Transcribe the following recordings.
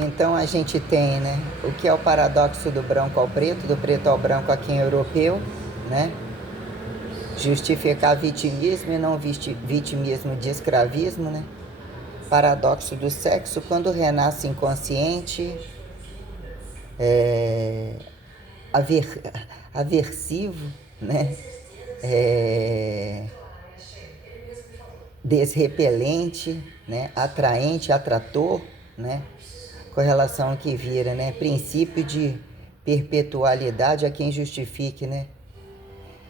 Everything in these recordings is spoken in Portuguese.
Então a gente tem, né, o que é o paradoxo do branco ao preto, do preto ao branco aqui em europeu, né? Justificar vitimismo e não vitimismo de escravismo, né? Paradoxo do sexo, quando renasce inconsciente, aver, aversivo, né? Desrepelente, né? Atraente, atrator, né? Correlação que vira, né? Princípio de perpetualidade a quem justifique, né?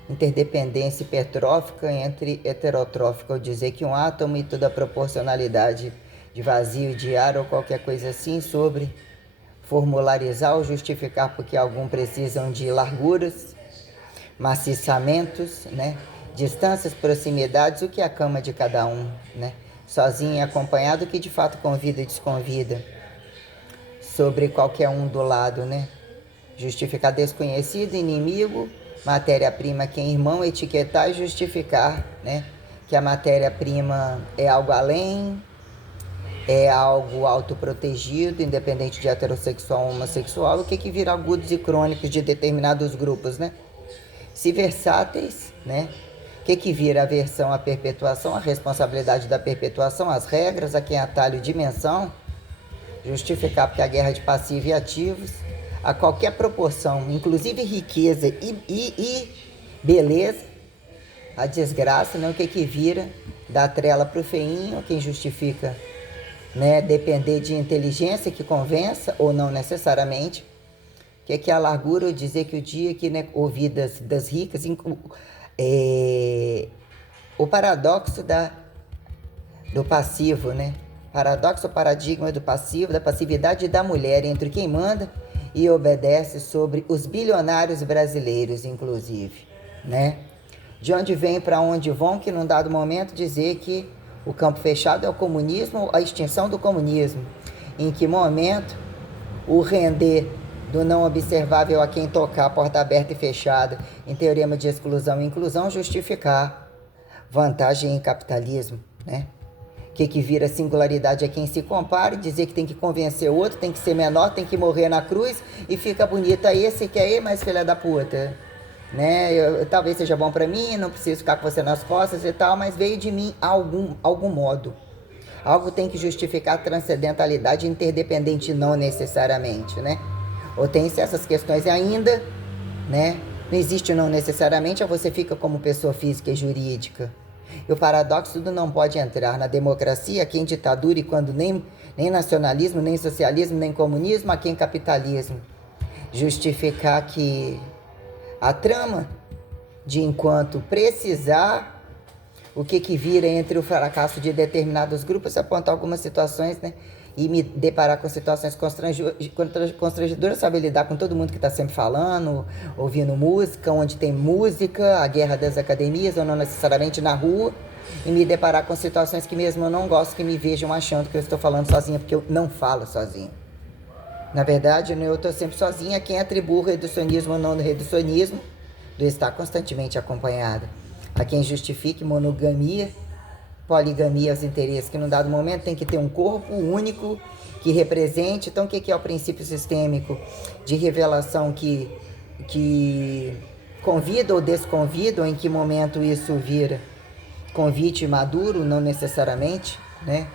Interdependência hipertrófica entre heterotrófica, ou dizer que um átomo e toda a proporcionalidade de vazio de ar ou qualquer coisa assim sobre formularizar ou justificar porque algum precisam de larguras, maciçamentos, né? Distâncias, proximidades, o que é a cama de cada um, né? Sozinho e acompanhado, o que de fato convida e desconvida sobre qualquer um do lado, né? Justificar desconhecido, inimigo, matéria-prima que é irmão, etiquetar e justificar, né? Que a matéria-prima é algo além, é algo autoprotegido, independente de heterossexual ou homossexual, o que vira agudos e crônicos de determinados grupos, né? Se versáteis, né? O que vira a versão, a perpetuação, a responsabilidade da perpetuação, as regras, a quem atalho, dimensão, justificar porque a guerra de passivos e ativos, a qualquer proporção, inclusive riqueza e beleza, a desgraça, né? O que vira da trela para o feinho, quem justifica, né? Depender de inteligência que convença ou não necessariamente, que é a largura, ou dizer que o dia que, né, ouvir das ricas, o paradoxo do passivo, né? Paradoxo, paradigma do passivo, da passividade da mulher entre quem manda e obedece sobre os bilionários brasileiros, inclusive, né? De onde vem para onde vão, que num dado momento dizer que o campo fechado é o comunismo, a extinção do comunismo. Em que momento o render do não observável a quem tocar, porta aberta e fechada, em teorema de exclusão e inclusão, justificar vantagem em capitalismo, né? Que vira singularidade a quem se compara, dizer que tem que convencer o outro, tem que ser menor, tem que morrer na cruz e fica bonita esse que é mais filha da puta, né? Talvez seja bom pra mim, não preciso ficar com você nas costas e tal, mas veio de mim algum modo. Algo tem que justificar a transcendentalidade interdependente, não necessariamente, né? Ou tem-se essas questões ainda, né? Não existe não necessariamente, ou você fica como pessoa física e jurídica. E o paradoxo do não pode entrar na democracia, aqui em ditadura, e quando nem nacionalismo, nem socialismo, nem comunismo, aqui em capitalismo. Justificar que a trama de enquanto precisar, o que vira entre o fracasso de determinados grupos, apontar algumas situações, né? E me deparar com situações constrangedoras, saber lidar com todo mundo que está sempre falando, ouvindo música, onde tem música, a guerra das academias, ou não necessariamente na rua, e me deparar com situações que mesmo eu não gosto que me vejam achando que eu estou falando sozinha, porque eu não falo sozinha. Na verdade, eu estou sempre sozinha, quem atribui o reducionismo ou não do reducionismo, do estar constantemente acompanhada. A quem justifique monogamia, poligamia aos interesses, que num dado momento tem que ter um corpo único que represente. Então, o que é o princípio sistêmico de revelação que convida ou desconvida, ou em que momento isso vira convite maduro, não necessariamente, né?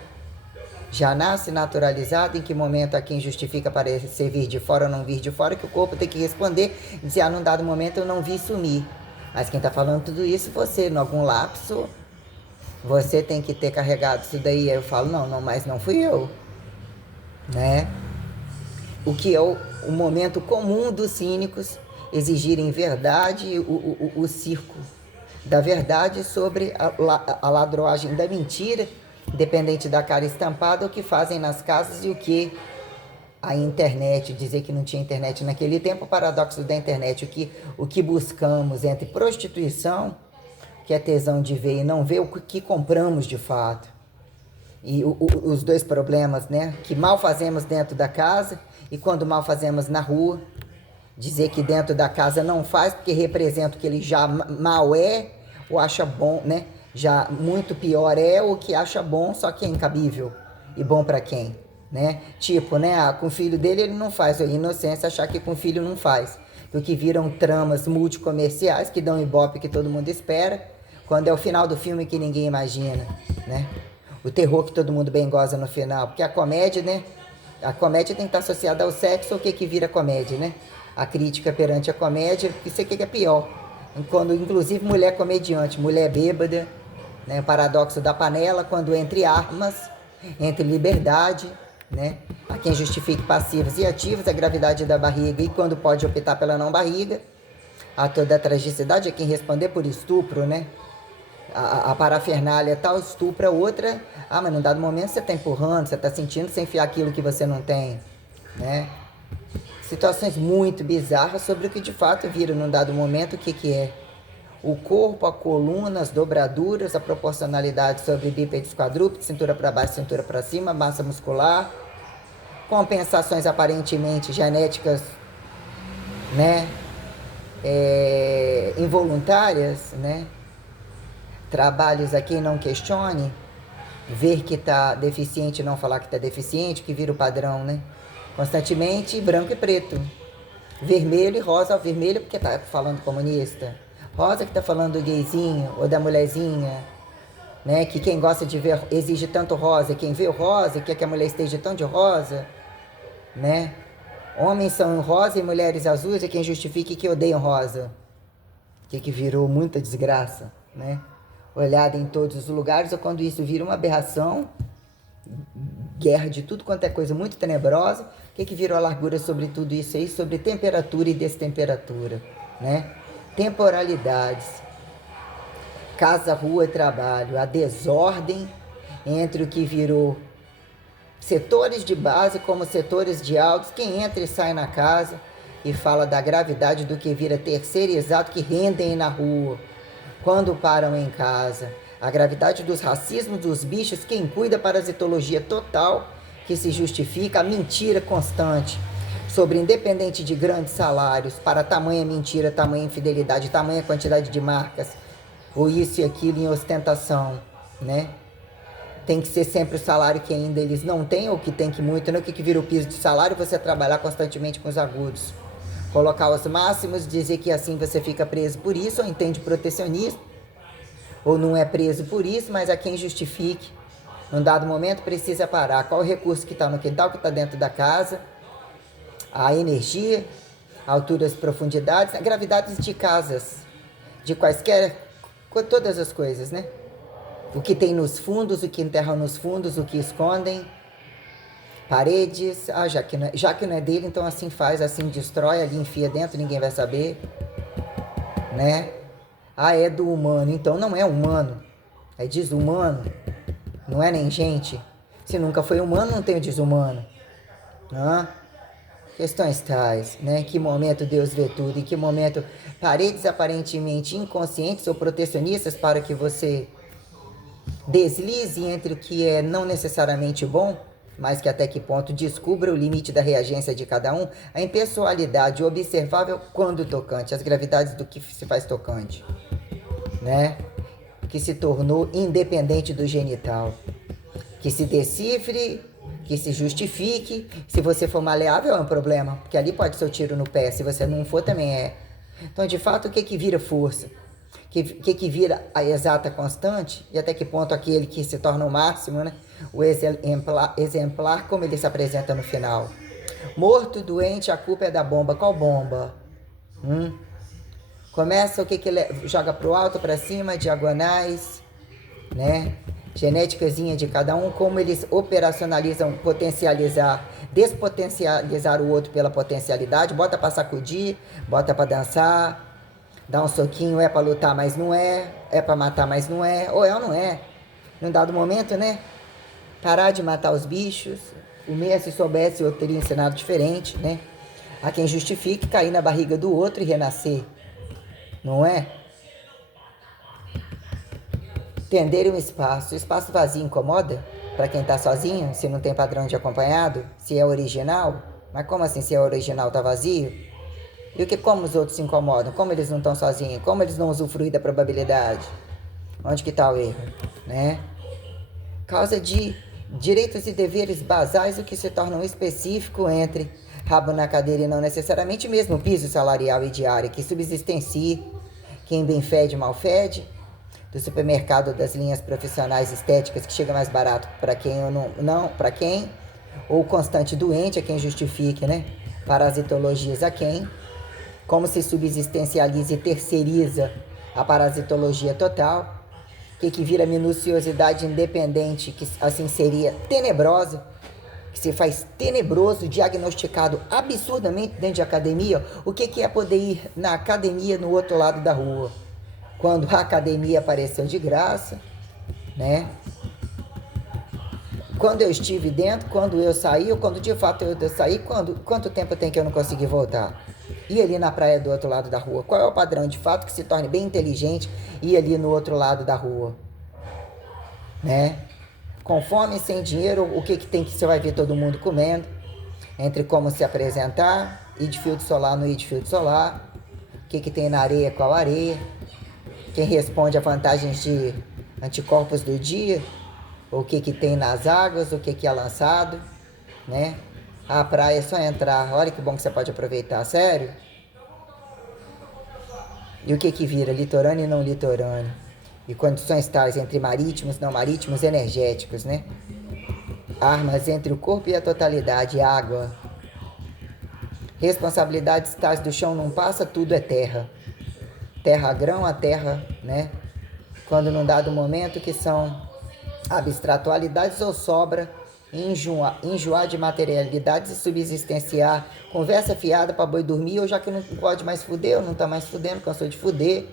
Já nasce naturalizado, em que momento a quem justifica para ser vir de fora ou não vir de fora, que o corpo tem que responder, dizer, num dado momento eu não vi sumir. Mas quem está falando tudo isso, você, em algum lapso, você tem que ter carregado isso daí. Aí eu falo, não, mas não fui eu, né? O que é o momento comum dos cínicos exigirem verdade, o circo da verdade sobre a ladroagem da mentira, independente da cara estampada, o que fazem nas casas e o que a internet, dizer que não tinha internet naquele tempo, o paradoxo da internet, o que buscamos entre prostituição, que é tesão de ver e não ver, o que compramos de fato. E os dois problemas, né? Que mal fazemos dentro da casa e quando mal fazemos na rua. Dizer que dentro da casa não faz porque representa o que ele já mal é ou acha bom, né? Já muito pior é o que acha bom, só que é incabível. E bom para quem, né? Tipo, né? Com o filho dele ele não faz, a inocência achar que com o filho não faz. O que viram tramas multicomerciais que dão ibope que todo mundo espera, quando é o final do filme que ninguém imagina, né? O terror que todo mundo bem goza no final, porque a comédia, né? A comédia tem que estar associada ao sexo, o que vira comédia, né? A crítica perante a comédia, isso aqui que é pior. Quando, inclusive, mulher comediante, mulher bêbada, né? O paradoxo da panela, quando entre armas, entre liberdade, né? Há quem justifique passivos e ativos, a gravidade da barriga e quando pode optar pela não barriga. Há toda a tragicidade, é quem responder por estupro, né? A parafernália tal estupra outra. Ah, mas num dado momento você está empurrando, você está sentindo sem enfiar aquilo que você não tem, né? Situações muito bizarras sobre o que de fato vira num dado momento, o que é. O corpo, a coluna, as dobraduras, a proporcionalidade sobre bípedes quadrúpedes, cintura para baixo, cintura para cima, massa muscular, compensações aparentemente genéticas, né? Involuntárias, né? Trabalhos a quem não questione, ver que está deficiente e não falar que está deficiente, que vira o padrão, né? Constantemente branco e preto, vermelho e rosa. Vermelho porque está falando comunista, rosa que está falando do gayzinho ou da mulherzinha, né? Que quem gosta de ver exige tanto rosa, quem vê o rosa quer que a mulher esteja tão de rosa, né? Homens são rosa e mulheres azuis, é quem justifique que odeiam rosa, que virou muita desgraça, né? Olhada em todos os lugares, ou quando isso vira uma aberração, guerra de tudo quanto é coisa muito tenebrosa, o que virou a largura sobre tudo isso aí? Sobre temperatura e destemperatura, né? Temporalidades, casa, rua, trabalho, a desordem entre o que virou setores de base como setores de altos, quem entra e sai na casa e fala da gravidade do que vira terceirizado, que rendem na rua, quando param em casa. A gravidade dos racismos dos bichos, quem cuida, parasitologia total, que se justifica, a mentira constante sobre independente de grandes salários, para tamanha mentira, tamanha infidelidade, tamanha quantidade de marcas, ou isso e aquilo em ostentação, né? Tem que ser sempre o salário que ainda eles não têm, ou que tem que muito, né? O que vira o piso de salário? Você trabalhar constantemente com os agudos. Colocar os máximos, dizer que assim você fica preso por isso, ou entende protecionismo, ou não é preso por isso, mas a quem justifique. Num dado momento precisa parar. Qual o recurso que está no quintal, que está dentro da casa? A energia, alturas, profundidades, gravidades de casas, de quaisquer, todas as coisas, né? O que tem nos fundos, o que enterram nos fundos, o que escondem. Paredes, já que não é dele, então assim faz, assim destrói, ali enfia dentro, ninguém vai saber, né? Ah, é do humano, então não é humano, é desumano, não é nem gente. Se nunca foi humano, não tem o desumano. Questões tais, né? Em que momento Deus vê tudo, em que momento paredes aparentemente inconscientes ou protecionistas para que você deslize entre o que é não necessariamente bom, mas que até que ponto descubra o limite da reagência de cada um, a impessoalidade observável quando tocante, as gravidades do que se faz tocante, né? Que se tornou independente do genital, que se decifre, que se justifique. Se você for maleável é um problema, porque ali pode ser o tiro no pé, se você não for também é. Então, de fato, o que vira força? Que vira a exata constante, e até que ponto aquele que se torna o máximo, né? O exemplar, como ele se apresenta no final. Morto, doente, a culpa é da bomba. Qual bomba? Começa o que ele joga pro alto, para cima, diagonais, né? Genéticazinha de cada um, como eles operacionalizam, potencializar, despotencializar o outro pela potencialidade, bota para sacudir, bota para dançar, dá um soquinho, é pra lutar, mas não é pra matar, mas não é, ou é ou não é. Num dado momento, né? Parar de matar os bichos. O Meia, se soubesse, eu teria ensinado diferente, né? Há quem justifique cair na barriga do outro e renascer, não é? Entender um espaço. O espaço vazio incomoda? Para quem tá sozinho, se não tem padrão de acompanhado? Se é original? Mas como assim, se é original, tá vazio? E como os outros se incomodam? Como eles não estão sozinhos? Como eles não usufruem da probabilidade? Onde que está o erro, né? Causa de direitos e deveres basais, o que se torna um específico entre rabo na cadeira e não necessariamente mesmo piso salarial e diário, que subsistencie quem bem fede, mal fede, do supermercado das linhas profissionais estéticas que chega mais barato para quem ou não para quem, ou constante doente a quem justifique, né? Parasitologias a quem, como se subsistencializa e terceiriza a parasitologia total, que vira minuciosidade independente, que assim seria tenebrosa, que se faz tenebroso, diagnosticado absurdamente dentro de academia. O que é poder ir na academia no outro lado da rua? Quando a academia apareceu de graça, né? Quando eu estive dentro, quando eu saí, ou quando de fato eu saí, quanto tempo tem que eu não consegui voltar? Ir ali na praia do outro lado da rua. Qual é o padrão de fato que se torne bem inteligente ir ali no outro lado da rua? Né? Com fome, sem dinheiro, o que tem que você vai ver todo mundo comendo? Entre como se apresentar, ir de filtro solar, não ir de filtro solar, o que tem na areia, qual areia, quem responde a vantagens de anticorpos do dia, o que tem nas águas, o que é lançado, né? A praia é só entrar, olha que bom que você pode aproveitar, sério? E o que vira litorâneo e não litorâneo? E condições tais entre marítimos, não marítimos, energéticos, né? Armas entre o corpo e a totalidade, água. Responsabilidades tais do chão não passa, tudo é terra. Terra grão a terra, né? Quando num dado momento que são abstratualidades ou sobra, enjoar de materialidades e subsistenciar, conversa fiada para boi dormir, ou já que não pode mais fuder, ou não tá mais fudendo, cansou de fuder,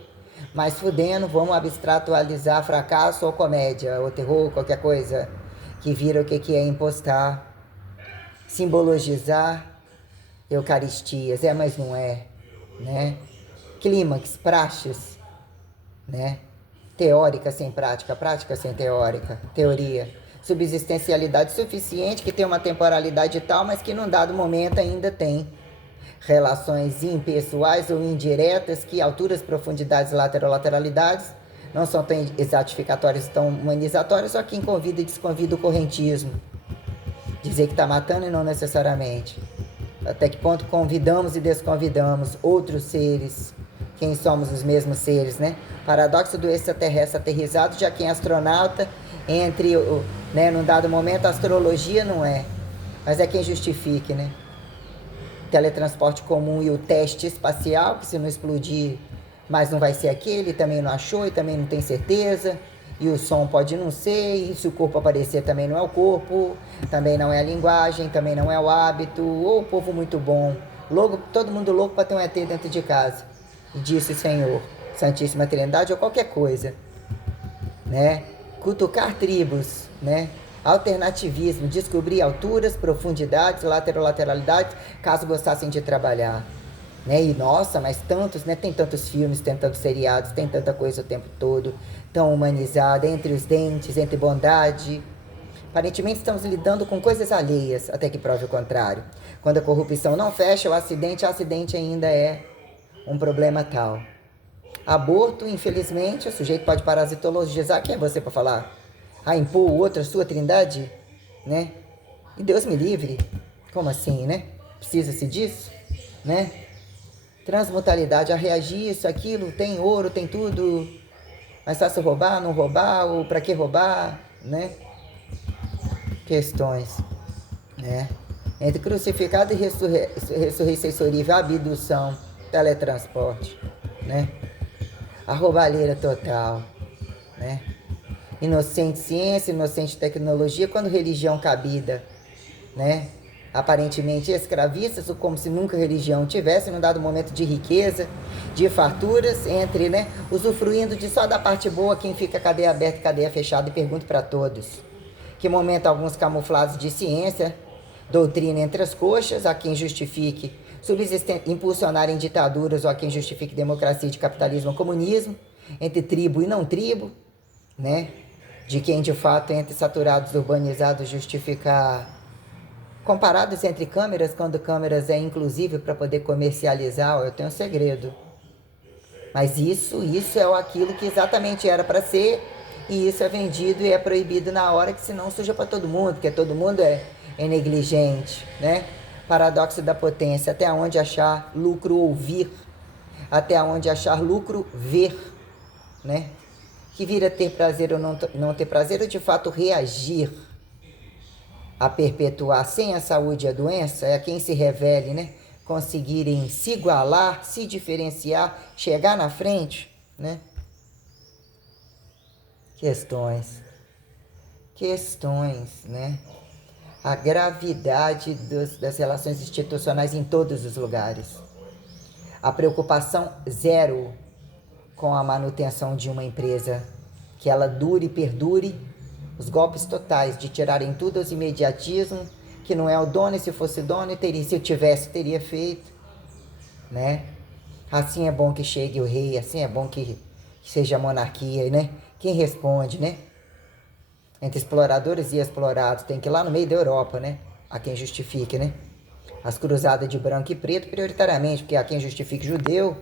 mas fudendo, vamos abstratualizar fracasso ou comédia, ou terror, qualquer coisa que vira o que é impostar, simbologizar eucaristias, mas não é, né? Clímax, praxes, né? Teórica sem prática, prática sem teórica, teoria. Subsistencialidade suficiente, que tem uma temporalidade tal, mas que num dado momento ainda tem relações impessoais ou indiretas, que alturas, profundidades, lateralidades não são tão exatificatórias, tão humanizatórias, só quem convida e desconvida o correntismo. Dizer que está matando e não necessariamente. Até que ponto convidamos e desconvidamos outros seres, quem somos os mesmos seres, né? Paradoxo do extraterrestre aterrissado, já que em astronauta, né, num dado momento, a astrologia não é, mas é quem justifique, né? Teletransporte comum e o teste espacial, que se não explodir, mas não vai ser aquele, também não achou e também não tem certeza, e o som pode não ser, e se o corpo aparecer também não é o corpo, também não é a linguagem, também não é o hábito, ou o povo muito bom, louco, todo mundo louco para ter um ET dentro de casa, disse Senhor, Santíssima Trindade ou qualquer coisa, né? Cutucar tribos, né? Alternativismo, descobrir alturas, profundidades, lateralidades, caso gostassem de trabalhar, né? E nossa, mas tantos, né? Tem tantos filmes, tem tantos seriados, tem tanta coisa o tempo todo, tão humanizada, entre os dentes, entre bondade. Aparentemente estamos lidando com coisas alheias, até que prove o contrário. Quando a corrupção não fecha, o acidente ainda é um problema tal. Aborto, infelizmente, o sujeito pode parasitologizar. Quem é você para falar? Impor o outro, a sua trindade? Né? E Deus me livre. Como assim, né? Precisa-se disso? Né? Transmutalidade, a reagir isso, aquilo, tem ouro, tem tudo. Mas fácil roubar, não roubar, ou para que roubar, né? Questões, né? Entre crucificado e ressurreição exorível, abdução, teletransporte, né? A roubalheira total, né? Inocente ciência, inocente tecnologia, quando religião cabida, né? Aparentemente escravistas, ou como se nunca religião tivesse, num dado momento de riqueza, de farturas, entre, né? Usufruindo de só da parte boa, quem fica cadeia aberta e cadeia fechada, e pergunto para todos. Que momento alguns camuflados de ciência, doutrina entre as coxas, a quem justifique impulsionarem ditaduras, ou a quem justifique democracia de capitalismo ou comunismo, entre tribo e não tribo, né? De quem de fato entre saturados, urbanizados, justificar comparados entre câmeras, quando câmeras é inclusive para poder comercializar, eu tenho um segredo. Mas isso é aquilo que exatamente era para ser, E isso é vendido e é proibido na hora, que senão suja para todo mundo, porque todo mundo é negligente, né? Paradoxo da potência, até onde achar lucro ouvir, até onde achar lucro ver, né? Que vira ter prazer ou não ter prazer, ou de fato reagir a perpetuar sem a saúde e a doença, é a quem se revele, né? Conseguirem se igualar, se diferenciar, chegar na frente, né? Questões, né? A gravidade das relações institucionais em todos os lugares. A preocupação zero com a manutenção de uma empresa, que ela dure e perdure, os golpes totais de tirarem tudo aos imediatismos, que não é o dono, e se fosse dono, se eu tivesse, teria feito, né? Assim é bom que chegue o rei, assim é bom que seja a monarquia, né? Quem responde, né? Entre exploradores e explorados, tem que ir lá no meio da Europa, né? A quem justifique, né? As cruzadas de branco e preto, prioritariamente, porque a quem justifique judeu,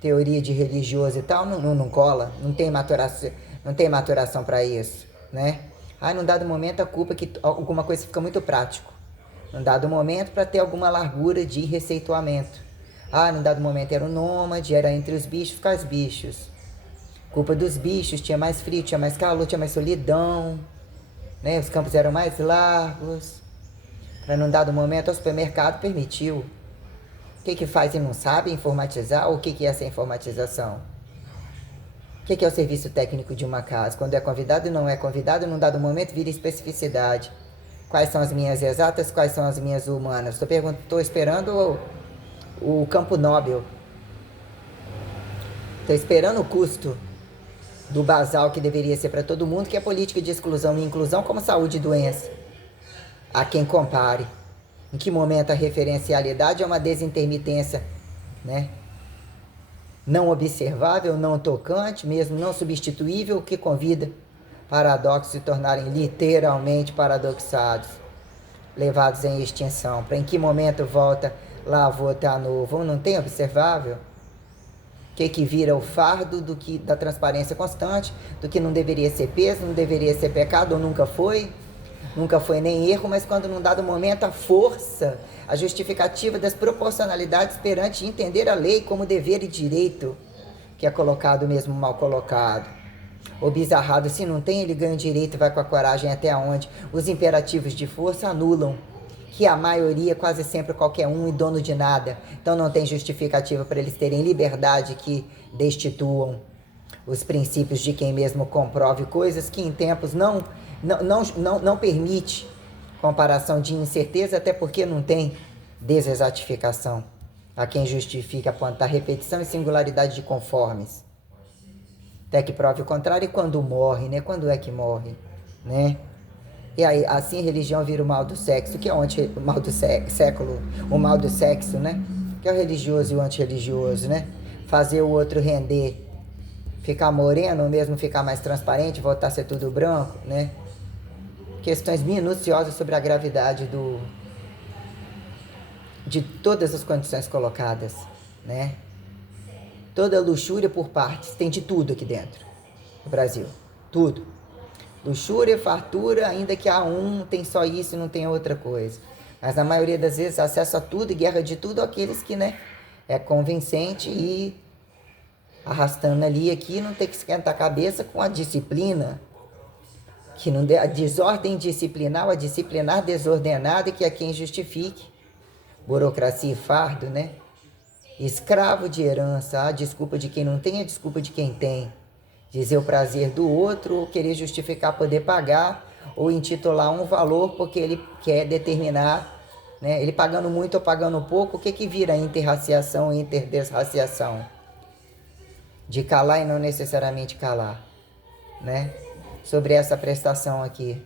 teoria de religioso e tal, não cola, não tem maturação para isso, né? Aí, num dado momento, a culpa é que alguma coisa fica muito prático. Num dado momento, para ter alguma largura de receituamento. Ah, num dado momento era o nômade, era entre os bichos, com os bichos. Culpa dos bichos, tinha mais frio, tinha mais calor, tinha mais solidão, né? Os campos eram mais largos. Para num dado momento, o supermercado permitiu. O que faz e não sabe informatizar? Ou o que é essa informatização? O que é o serviço técnico de uma casa? Quando é convidado e não é convidado, num dado momento vira especificidade. Quais são as minhas exatas, quais são as minhas humanas? Estou esperando o campo Nobel. Estou esperando o custo do basal que deveria ser para todo mundo, que é política de exclusão e inclusão, como saúde e doença. A quem compare. Em que momento a referencialidade é uma desintermitência, né? Não observável, não tocante, mesmo não substituível, que convida paradoxos se tornarem literalmente paradoxados, levados em extinção. Para em que momento volta lavou tá novo? Não tem observável? Que vira o fardo da transparência constante, do que não deveria ser peso, não deveria ser pecado, ou nunca foi nem erro, mas quando num dado momento a força, a justificativa das proporcionalidades perante entender a lei como dever e direito, que é colocado mesmo mal colocado. O bizarrado, se não tem, ele ganha direito e vai com a coragem até onde os imperativos de força anulam, que a maioria, quase sempre qualquer um, e dono de nada. Então não tem justificativa para eles terem liberdade que destituam os princípios de quem mesmo comprove coisas que em tempos não permite comparação de incerteza, até porque não tem desexatificação. A quem justifica apontar repetição e singularidade de conformes. Até que prove o contrário, e quando morre, né? Quando é que morre, né? E aí, assim, religião vira o mal do sexo, que é o mal do século, o mal do sexo, né? Que é o religioso e o antirreligioso, né? Fazer o outro render, ficar moreno ou mesmo ficar mais transparente, voltar a ser tudo branco, né? Questões minuciosas sobre a gravidade de todas as condições colocadas, né? Toda luxúria por partes, tem de tudo aqui dentro do Brasil, tudo. Luxúria, fartura, ainda que tem só isso e não tem outra coisa. Mas na maioria das vezes acesso a tudo e guerra de tudo aqueles que, né, é convincente e arrastando ali aqui, não tem que esquentar a cabeça com a disciplina, que não a desordem disciplinar, a disciplinar desordenada, que é quem justifique. Burocracia e fardo, né? Escravo de herança, a desculpa de quem não tem, a desculpa de quem tem. Dizer o prazer do outro, ou querer justificar poder pagar, ou intitular um valor porque ele quer determinar, né? Ele pagando muito ou pagando pouco, o que vira interraciação e interdesraciação? De calar e não necessariamente calar, né? Sobre essa prestação aqui.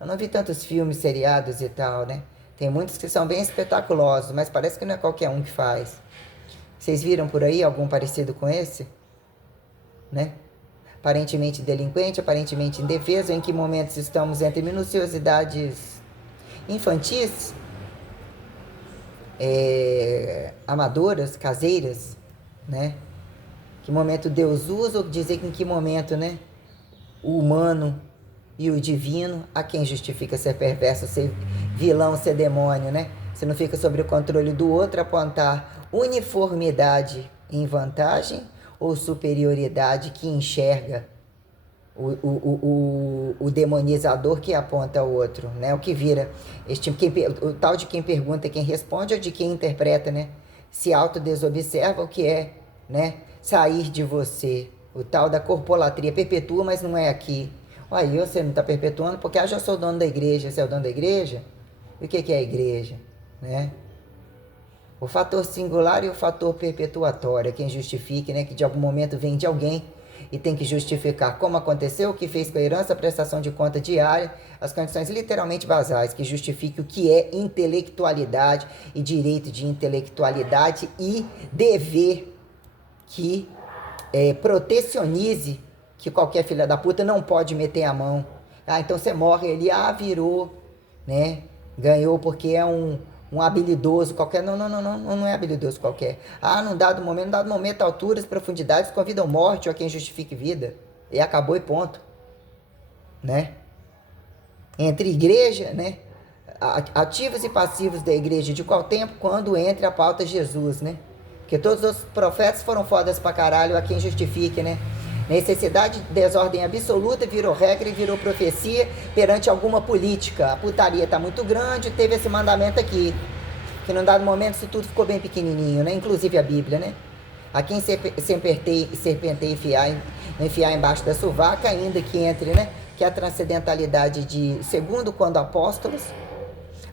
Eu não vi tantos filmes, seriados e tal, né? Tem muitos que são bem espetaculosos, mas parece que não é qualquer um que faz. Vocês viram por aí algum parecido com esse? Né? Aparentemente delinquente, aparentemente indefeso, em que momentos estamos entre minuciosidades infantis, amadoras, caseiras, né? Que momento Deus usa, ou dizer que em que momento, né? o humano e o divino. A quem justifica ser perverso, ser vilão, ser demônio, né? Você não fica sob o controle do outro, apontar uniformidade em vantagem ou superioridade que enxerga o demonizador que aponta o outro, né? O que vira o tal de quem pergunta, quem responde, ou de quem interpreta, né? Se autodesobserva, o que é, né? Sair de você. O tal da corpolatria perpetua, mas não é aqui. Aí você não está perpetuando porque eu já sou dono da igreja. Você é o dono da igreja? E o que é a igreja, né? O fator singular e o fator perpetuatório, quem justifique, né? Que de algum momento vem de alguém e tem que justificar como aconteceu, o que fez com a herança, a prestação de conta diária, as condições literalmente basais, que justifique o que é intelectualidade e direito de intelectualidade e dever que protecionize que qualquer filha da puta não pode meter a mão. Ah, então você morre ali, virou, né? Ganhou porque é um habilidoso qualquer. Não é habilidoso qualquer. Num dado momento, alturas, profundidades, convidam morte ou a quem justifique vida. E acabou e ponto. Né? Entre igreja, né? Ativos e passivos da igreja, de qual tempo? Quando entra a pauta Jesus, né? Porque todos os profetas foram fodas pra caralho, a quem justifique, né? Necessidade de desordem absoluta virou regra e virou profecia perante alguma política. A putaria tá muito grande, teve esse mandamento aqui. Que num dado momento isso tudo ficou bem pequenininho, né? Inclusive a Bíblia, né? A quem serpenteia enfiar embaixo da sovaca, ainda que entre, né? Que é a transcendentalidade de, segundo quando apóstolos,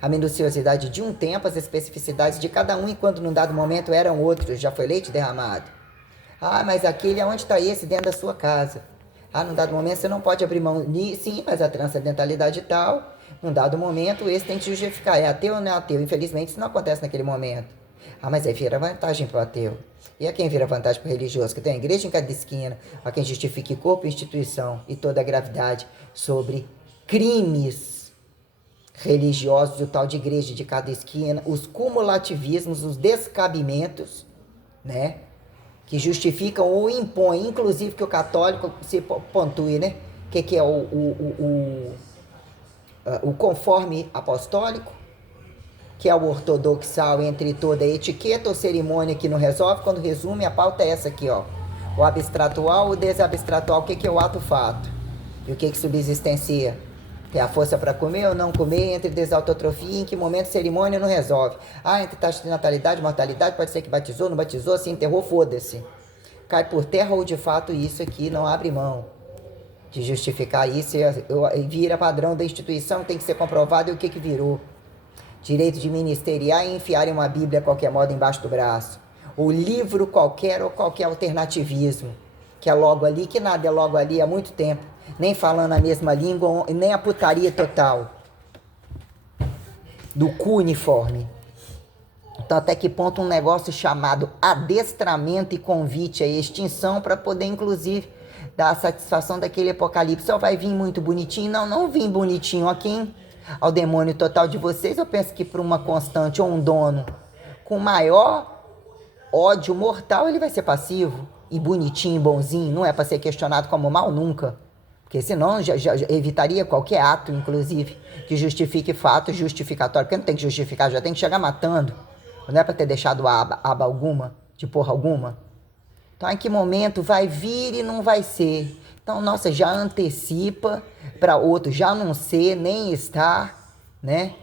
a minuciosidade de um tempo, as especificidades de cada um, e quando num dado momento eram outros, já foi leite derramado. Mas aquele, aonde está esse? Dentro da sua casa. Num dado momento você não pode abrir mão. Sim, mas a transcendentalidade tal, num dado momento, esse tem que justificar. É ateu ou não é ateu? Infelizmente isso não acontece naquele momento. Mas aí vira vantagem para o ateu. E a quem vira vantagem para o religioso? Que tem a igreja em cada esquina, a quem justifique corpo, instituição e toda a gravidade sobre crimes religiosos, o tal de igreja de cada esquina, os cumulativismos, os descabimentos, né? Que justificam ou impõem, inclusive que o católico se pontue, né? Que é o conforme apostólico, que é o ortodoxal entre toda etiqueta ou cerimônia que não resolve, quando resume, a pauta é essa aqui, ó. O abstratual, o desabstratual, o que é o ato-fato? E o que subsistencia? Tem a força para comer ou não comer, entre desautotrofia, em que momento cerimônia não resolve. Entre taxa de natalidade, mortalidade, pode ser que batizou, não batizou, se enterrou, foda-se. Cai por terra ou de fato isso aqui não abre mão de justificar isso e vira padrão da instituição, tem que ser comprovado. E o que virou? Direito de ministeriar e enfiarem uma Bíblia a qualquer modo embaixo do braço. O livro qualquer ou qualquer alternativismo, que é logo ali, que nada é logo ali há muito tempo. Nem falando a mesma língua, nem a putaria total do cu uniforme. Então, até que ponto um negócio chamado adestramento e convite à extinção para poder, inclusive, dar a satisfação daquele apocalipse. Só vai vir muito bonitinho? Não vim bonitinho. A quem? Ao demônio total de vocês? Eu penso que para uma constante ou um dono com maior ódio mortal, ele vai ser passivo e bonitinho, bonzinho. Não é para ser questionado como mal nunca. Porque senão já evitaria qualquer ato, inclusive, que justifique fato justificatório. Porque não tem que justificar, já tem que chegar matando. Não é para ter deixado aba alguma, de porra alguma. Então, em que momento vai vir e não vai ser? Então, nossa, já antecipa para outro já não ser, nem estar, né?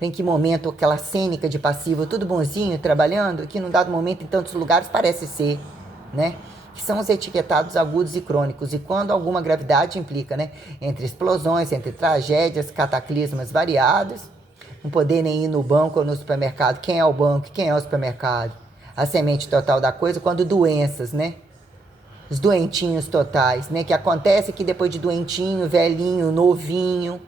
Em que momento aquela cênica de passivo, tudo bonzinho, trabalhando, que num dado momento em tantos lugares parece ser, né? Que são os etiquetados agudos e crônicos, e quando alguma gravidade implica, né? Entre explosões, entre tragédias, cataclismas variados, não poder nem ir no banco ou no supermercado. Quem é o banco? Quem é o supermercado? A semente total da coisa, quando doenças, né? Os doentinhos totais, né? Que acontece que depois de doentinho, velhinho, novinho,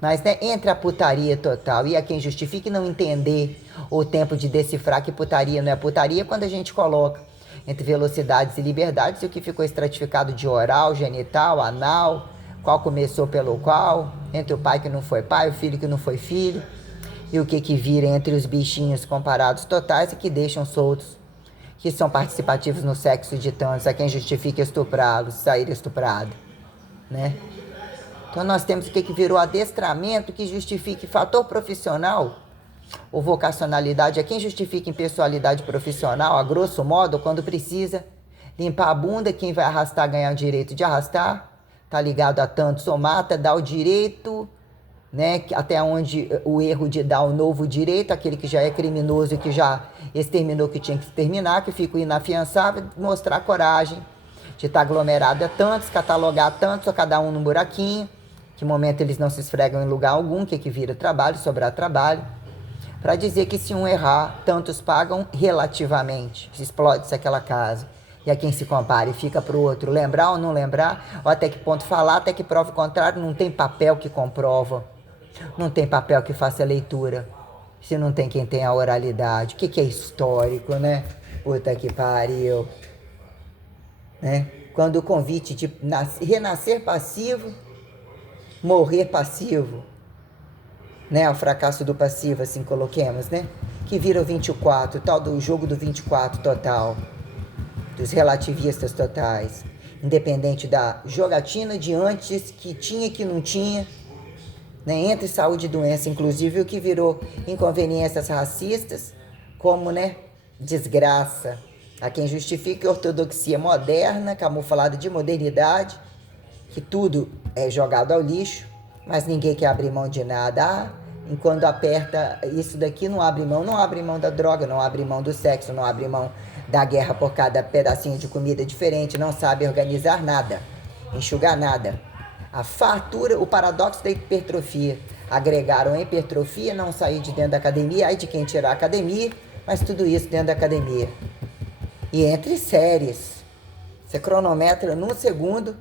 mas, né, entre a putaria total e a quem justifique não entender o tempo de decifrar que putaria não é putaria, quando a gente coloca entre velocidades e liberdades, o que ficou estratificado de oral, genital, anal, qual começou pelo qual, entre o pai que não foi pai, o filho que não foi filho, e o que vira entre os bichinhos comparados totais e que deixam soltos, que são participativos no sexo de tantos, a quem justifica estuprá-los, sair estuprado. né? Então nós temos o que virou adestramento, que justifique fator profissional ou vocacionalidade. É quem justifica impessoalidade profissional, a grosso modo, quando precisa limpar a bunda, quem vai arrastar ganhar o direito de arrastar, tá ligado a tanto somata, dá o direito, né, até onde o erro de dar o novo direito, aquele que já é criminoso e que já exterminou que tinha que exterminar, que fica inafiançável, mostrar coragem de estar aglomerado a tantos, catalogar tantos, ou cada um num buraquinho, que momento eles não se esfregam em lugar algum, que vira trabalho, sobrar trabalho, para dizer que se um errar, tantos pagam relativamente, se explode-se aquela casa. E a quem se compara e fica para o outro lembrar ou não lembrar, ou até que ponto falar, até que prova o contrário, não tem papel que comprova, não tem papel que faça leitura, se não tem quem tem a oralidade. O que é histórico, né? Puta que pariu. Né? Quando o convite de renascer passivo, morrer passivo, né? O fracasso do passivo, assim coloquemos, né? Que vira o 24, tal do jogo do 24 total, dos relativistas totais, independente da jogatina de antes, que tinha e que não tinha, né? Entre saúde e doença, inclusive o que virou inconveniências racistas, como, né, desgraça. Há quem justifique a ortodoxia moderna, camuflada de modernidade, que tudo é jogado ao lixo, mas ninguém quer abrir mão de nada. Enquanto aperta isso daqui, não abre mão da droga, não abre mão do sexo, não abre mão da guerra por cada pedacinho de comida diferente, não sabe organizar nada, enxugar nada. A fartura, o paradoxo da hipertrofia. Agregaram a hipertrofia, não sair de dentro da academia, aí de quem tirar a academia, mas tudo isso dentro da academia. E entre séries, você cronometra num segundo,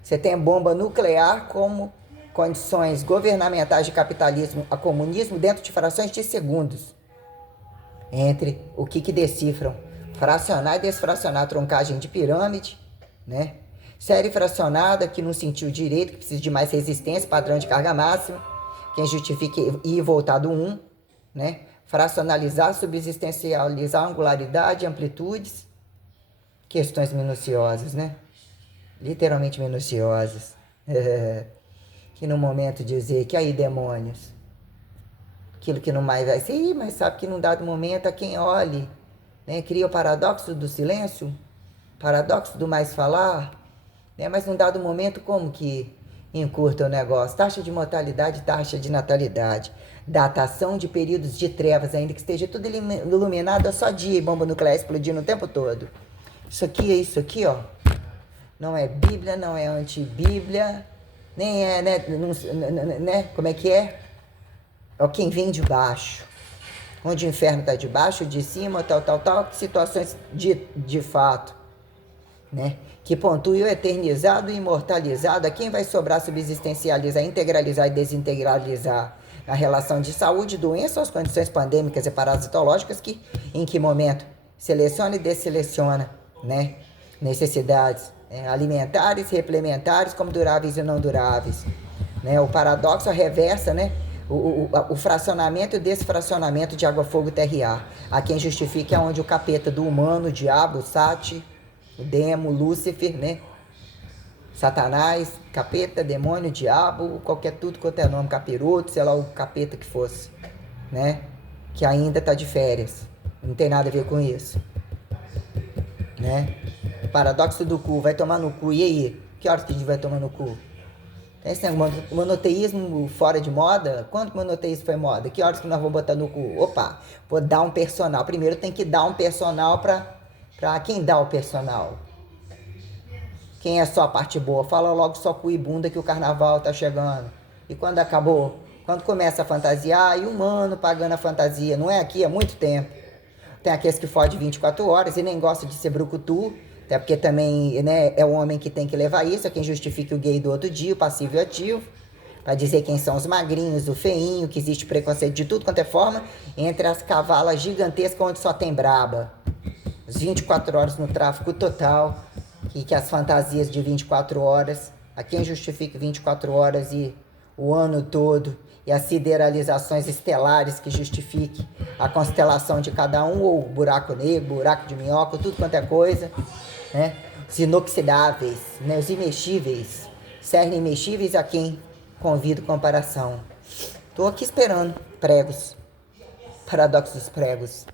você tem bomba nuclear como condições governamentais de capitalismo a comunismo dentro de frações de segundos. Entre o que decifram? Fracionar e desfracionar, troncagem de pirâmide, né? Série fracionada que não sentiu direito, que precisa de mais resistência, padrão de carga máxima, quem justifica ir e voltar do 1, né? Fracionalizar, subsistencializar angularidade, amplitudes, questões minuciosas, né? Literalmente minuciosas. Que no momento dizer que aí demônios, aquilo que não mais vai ser, mas sabe que num dado momento a quem olhe, né? Cria o paradoxo do silêncio, paradoxo do mais falar, né? Mas num dado momento como que encurta o negócio? Taxa de mortalidade, taxa de natalidade, datação de períodos de trevas, ainda que esteja tudo iluminado, só dia e bomba nuclear explodindo o tempo todo. Isso aqui é isso aqui, ó. Não é Bíblia, não é antibíblia, nem é, né? Como é que é? É quem vem de baixo. Onde o inferno está de baixo, de cima, tal. Situações de fato, né? Que pontue o eternizado e imortalizado. A quem vai sobrar subsistencializar, integralizar e desintegralizar a relação de saúde, doença ou as condições pandêmicas e parasitológicas que, em que momento, seleciona e desseleciona, né? Necessidades alimentares, replementares, como duráveis e não duráveis, né? O paradoxo, a reversa, né? O fracionamento e o desfracionamento de água, fogo, terra e ar. A quem justifica é onde o capeta do humano, o diabo, o sati, o demo, Lúcifer, né? Satanás, capeta, demônio, diabo, qualquer tudo quanto é nome, capiroto, sei lá o capeta que fosse, né? Que ainda tá de férias. Não tem nada a ver com isso, né? Paradoxo do cu, vai tomar no cu. E aí? Que horas que a gente vai tomar no cu? Tem esse monoteísmo fora de moda? Quando que o monoteísmo foi moda? Que horas que nós vamos botar no cu? Opa, vou dar um personal. Primeiro tem que dar um personal pra quem dá o personal. Quem é só a parte boa? Fala logo só cu e bunda que o carnaval tá chegando. E quando acabou? Quando começa a fantasiar, e um mano pagando a fantasia. Não é aqui há muito tempo. Tem aqueles que fodem 24 horas e nem gosta de ser brucutu. Até porque também, né, é o homem que tem que levar isso, é quem justifica o gay do outro dia, o passivo e o ativo, para dizer quem são os magrinhos, o feinho, que existe preconceito de tudo quanto é forma, entre as cavalas gigantescas onde só tem braba. Os 24 horas no tráfico total, que as fantasias de 24 horas, a quem justifica 24 horas e o ano todo, e as sideralizações estelares que justifique a constelação de cada um, ou buraco negro, buraco de minhoca, tudo quanto é coisa, né? Os inoxidáveis, né? Os imexíveis, cernem imexíveis a quem convido comparação. Tô aqui esperando pregos, paradoxos pregos.